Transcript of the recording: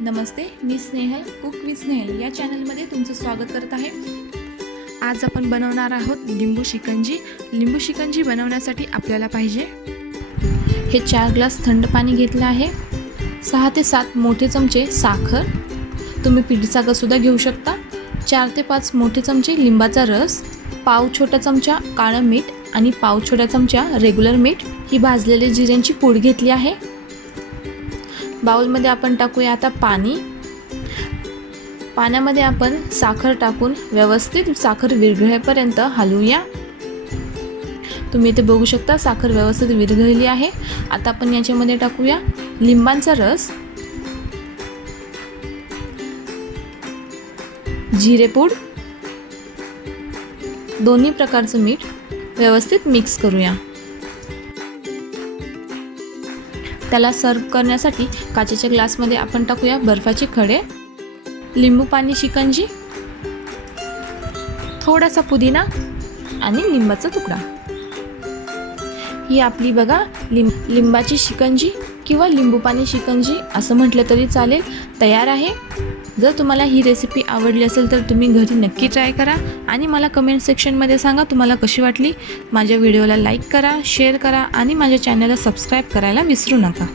Namaste, me Snehal cook with Snehal या चॅनलमध्ये तुमचं स्वागत करत आहे। आज आपण बनवणार आहोत लिंबू शिकंजी। लिंबू शिकंजी बनवण्यासाठी आपल्याला पाहिजे हे 4 ग्लास थंड पाणी घेतले आहे, 6 ते 7 मोठे चमचे साखर, तुम्ही पिठी साखर सुद्धा घेऊ शकता, 4 ते 5 मोठे चमचे लिंबाचा रस, पाव छोटा चमचा काळं मीठ आणि पाव छोटा चमचा रेग्युलर मीठ, ही भाजलेले जिऱ्यांची पूड घेतली आहे। बाउलमध्ये आपण टाकूया आता पाणी। पाण्यामध्ये आपण साखर टाकून व्यवस्थित साखर विरघळेपर्यंत हलवूया। तुम्ही इथे बघू शकता साखर व्यवस्थित विरघळली आहे। आता आपण याच्यामध्ये टाकूया लिंबाचा रस, जिरेपूड, दोन्ही प्रकारचं मीठ व्यवस्थित मिक्स करूया। त्याला सर्व करण्यासाठी काचेच्या ग्लासमध्ये आपण टाकूया बर्फाचे खडे, लिंबू पाणी शिकंजी, थोडासा पुदिना आणि लिंबाचा तुकडा। ही आपली बघा लिंबाची शिकंजी किंवा लिंबू पाणी शिकंजी असं म्हटलं तरी चालेल, तयार आहे। जर तुम्हाला ही रेसिपी आवडली असेल तर तुम्ही घरी नक्की ट्राय करा आणि मला कमेंट सेक्शनमध्ये सांगा तुम्हाला कशी वाटली। माझ्या व्हिडिओला लाईक करा, शेअर करा आणि माझ्या चॅनलला सबस्क्राईब करायला विसरू नका।